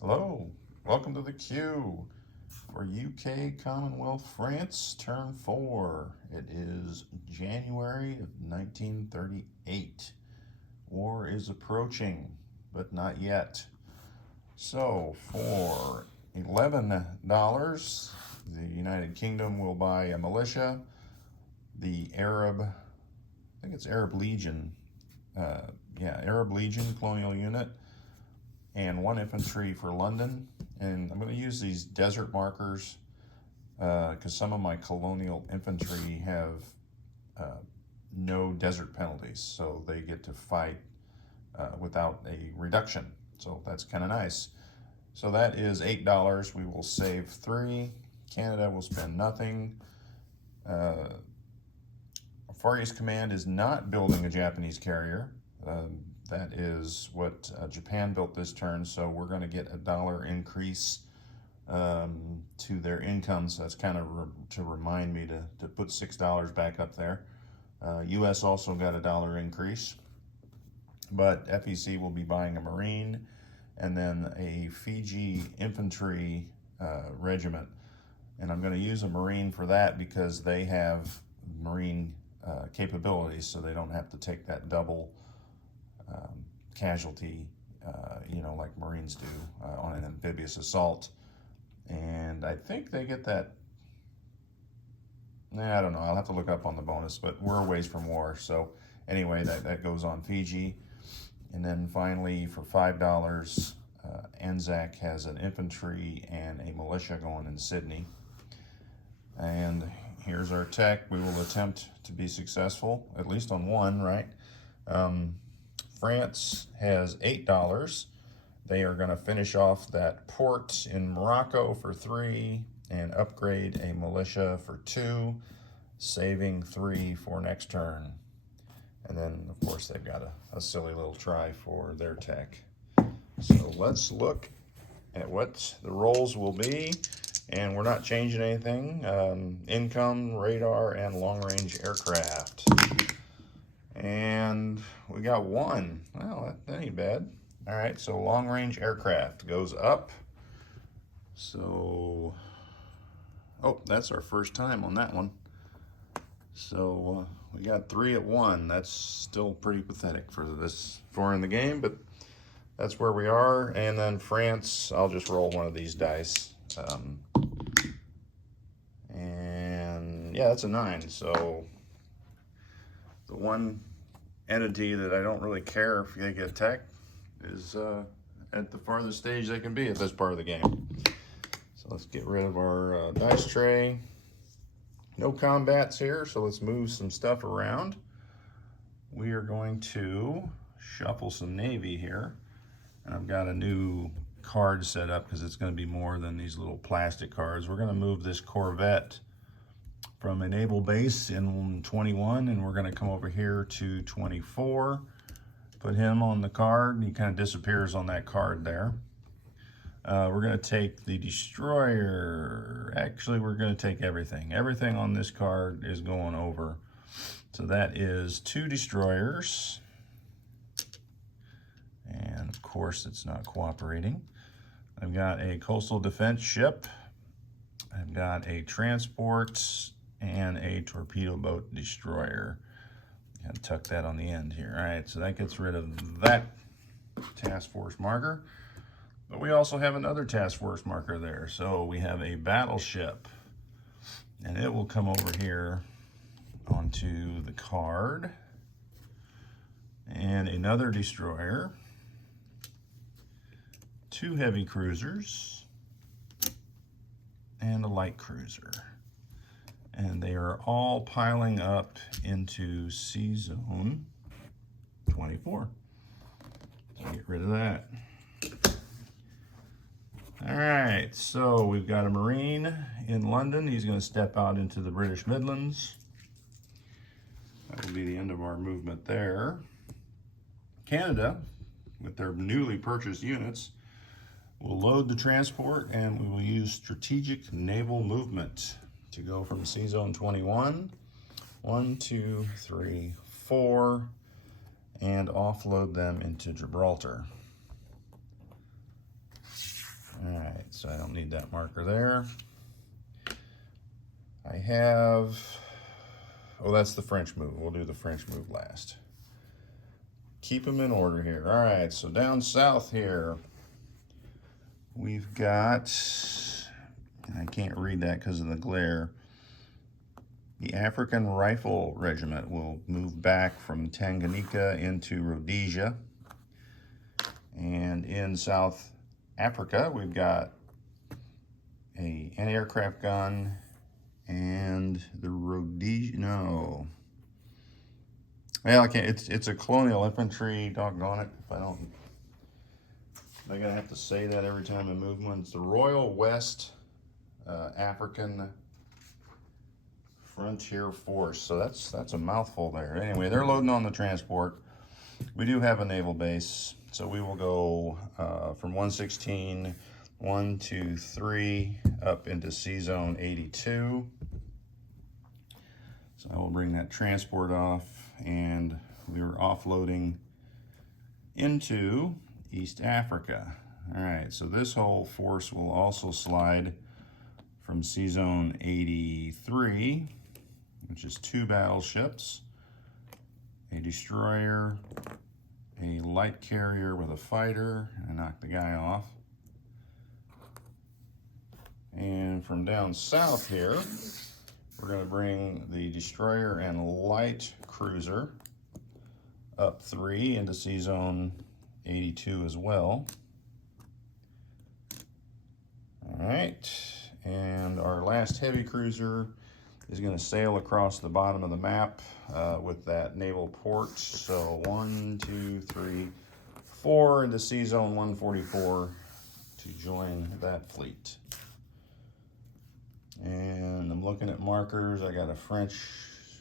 Hello, welcome to the queue for UK Commonwealth France Turn 4. It is January of 1938. War is approaching, but not yet. So for $11, the United Kingdom will buy a militia, the I think it's Arab Legion, Arab Legion colonial unit, and 1 infantry for London. And I'm going to use these desert markers because some of my colonial infantry have no desert penalties, so they get to fight without a reduction. So that's kind of nice. So that is $8. We will save 3. Canada will spend nothing. Far East Command is not building a Japanese carrier. That is what Japan built this turn, so we're going to get a $1 increase to their income. So that's kind of to remind me to put $6 back up there. U.S. also got a $1 increase, but FEC will be buying a Marine and then a Fiji infantry regiment. And I'm going to use a Marine for that because they have Marine capabilities, so they don't have to take that double casualty, like Marines do on an amphibious assault. And I think they get that. I don't know. I'll have to look up on the bonus, but we're a ways from war. So anyway, that goes on Fiji. And then finally, for $5, Anzac has an infantry and a militia going in Sydney. And here's our tech. We will attempt to be successful, at least on one, right? France has $8. They are going to finish off that port in Morocco for 3 and upgrade a militia for 2, saving 3 for next turn. And then, of course, they've got a silly little try for their tech. So let's look at what the rolls will be. And we're not changing anything. Income, radar, and long-range aircraft. And we got 1. Well, that ain't bad. All right, so long-range aircraft goes up. So, that's our first time on that one. So we got 3 at 1. That's still pretty pathetic for this far in the game, but that's where we are. And then France, I'll just roll one of these dice. And yeah, that's a 9. So the one entity that I don't really care if they get tech is at the farthest stage they can be at this part of the game. So let's get rid of our dice tray. No combats here, so let's move some stuff around. We are going to shuffle some Navy here. And I've got a new card set up because it's going to be more than these little plastic cards. We're going to move this Corvette from a naval base in 21, and we're going to come over here to 24. Put him on the card. He kind of disappears on that card there. We're going to take the destroyer. Actually, we're going to take everything. Everything on this card is going over. So that is 2 destroyers. And of course, it's not cooperating. I've got a coastal defense ship. I've got a transport and a torpedo boat destroyer. Gotta tuck that on the end here. All right, so that gets rid of that task force marker. But we also have another task force marker there. So we have a battleship, and it will come over here onto the card. And another destroyer, 2 heavy cruisers, and a light cruiser. And they are all piling up into C zone 24. So get rid of that. All right, so we've got a Marine in London. He's going to step out into the British Midlands. That will be the end of our movement there. Canada, with their newly purchased units, will load the transport, and we will use strategic naval movement to go from C zone 21, 1, 2, 3, 4, and offload them into Gibraltar. so I don't need that marker there. I have, oh, that's the French move. We'll do the French move last. Keep them in order here. All right, so down south here, we've got, I can't read that because of the glare. The African Rifle Regiment will move back from Tanganyika into Rhodesia. And in South Africa, we've got a anti-aircraft gun and the Rhodesia, no. Well, I can't, it's a colonial infantry, doggone it. If I don't, I'm gonna have to say that every time I move one. It's the Royal West African Frontier Force. So that's a mouthful there. Anyway, they're loading on the transport. We do have a naval base, so we will go from 116, 1, 2, 3, up into C Zone 82. So I will bring that transport off, and we are offloading into East Africa. All right, so this whole force will also slide from C Zone 83, which is 2 battleships, a destroyer, a light carrier with a fighter. I knocked the guy off. And from down south here, we're going to bring the destroyer and light cruiser up 3 into C Zone 82 as well. All right, and our last heavy cruiser is going to sail across the bottom of the map with that naval port. So 1, 2, 3, 4 into C Zone 144 to join that fleet. And I'm looking at markers. I got a French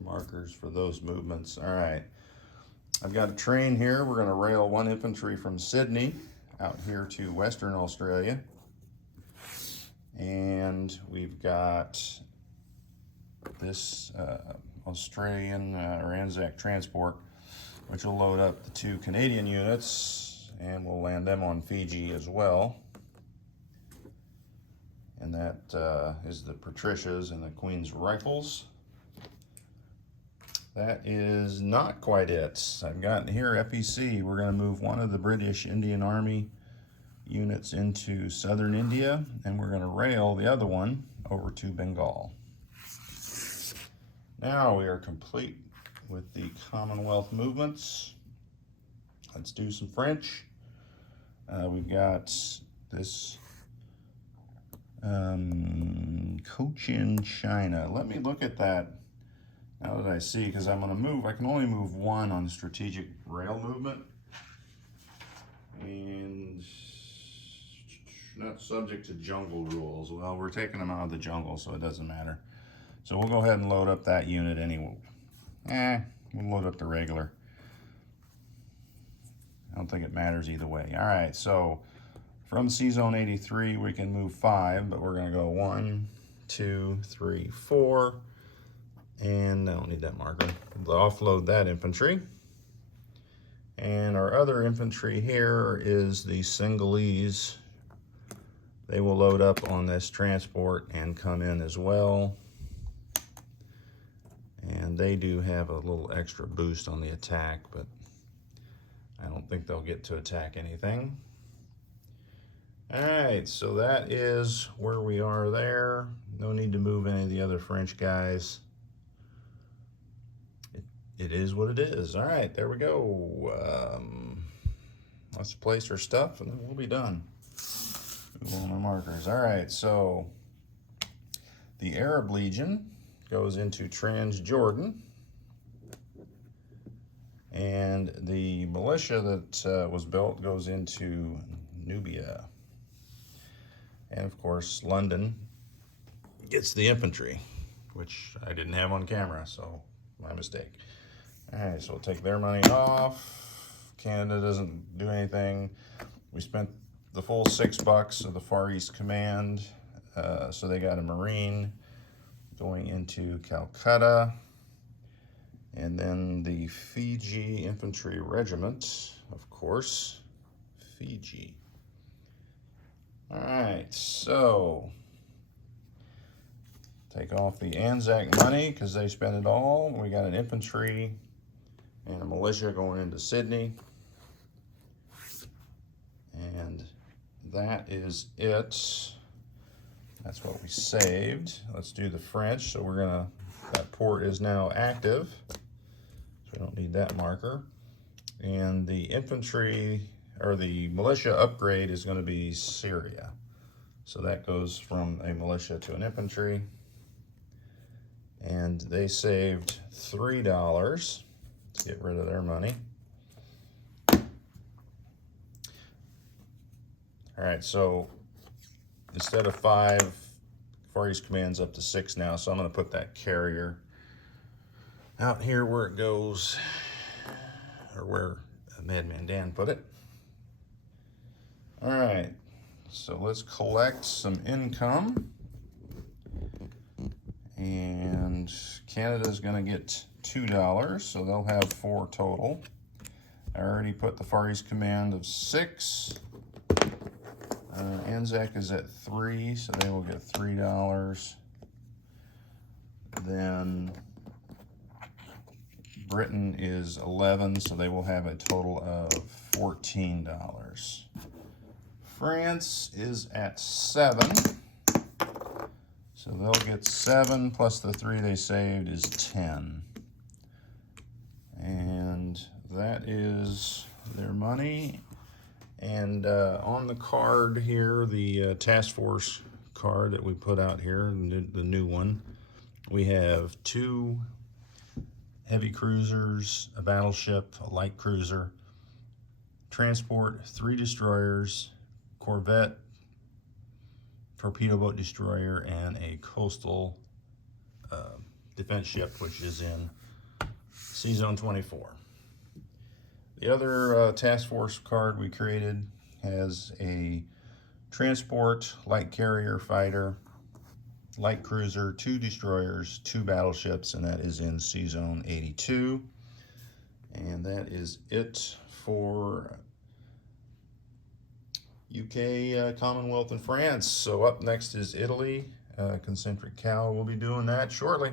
markers for those movements. All right, I've got a train here. We're going to rail 1 infantry from Sydney out here to Western Australia. And we've got this Australian or Anzac transport, which will load up the 2 Canadian units, and we'll land them on Fiji as well. And that is the Patricias and the Queen's Rifles. That is not quite it. I've got here FEC. We're going to move 1 of the British Indian Army units into southern India, and we're going to rail the other one over to Bengal. Now we are complete with the Commonwealth movements. Let's do some French. We've got this Cochin, China. Let me look at that now that I see, because I'm going to move. I can only move 1 on strategic rail movement, and not subject to jungle rules. Well, we're taking them out of the jungle, so it doesn't matter. So we'll go ahead and load up that unit anyway. We'll load up the regular. I don't think it matters either way. All right, so from C Zone 83, we can move 5, but we're going to go 1, 2, 3, 4. And I don't need that marker. We'll offload that infantry. And our other infantry here is the Singhalese. They will load up on this transport and come in as well. And they do have a little extra boost on the attack, but I don't think they'll get to attack anything. All right, so that is where we are there. No need to move any of the other French guys. It is what it is. All right, there we go. Let's place our stuff and then we'll be done. Move on my markers. All right, so the Arab Legion goes into Transjordan, and the militia that was built goes into Nubia. And of course, London gets the infantry, which I didn't have on camera, so my mistake. All right, so we'll take their money off. Canada doesn't do anything. We spent the full $6 of the Far East Command, so they got a Marine going into Calcutta. And then the Fiji Infantry Regiment, of course, Fiji. All right, right, so take off the Anzac money because they spent it all. We got an infantry and a militia going into Sydney. And that is it. That's what we saved. Let's do the French. So we're gonna, that port is now active. So we don't need that marker. And the infantry, or the militia upgrade is gonna be Syria. So that goes from a militia to an infantry. And they saved $3 to get rid of their money. All right, so instead of 5, Far East Command's up to 6 now, so I'm gonna put that carrier out here where it goes, or where Madman Dan put it. All right, so let's collect some income. And Canada's gonna get $2, so they'll have 4 total. I already put the Far East Command of 6. Anzac is at 3, so they will get $3. Then Britain is 11, so they will have a total of $14. France is at 7, so they'll get 7 plus the 3 they saved is 10. And that is their money. And on the card here, the task force card that we put out here, the new one, we have 2 heavy cruisers, a battleship, a light cruiser, transport, 3 destroyers, corvette, torpedo boat destroyer, and a coastal defense ship, which is in Sea Zone 24. The other task force card we created has a transport, light carrier fighter, light cruiser, 2 destroyers, 2 battleships, and that is in Sea Zone 82. And that is it for UK, Commonwealth, and France. So up next is Italy. Concentric Cow will be doing that shortly.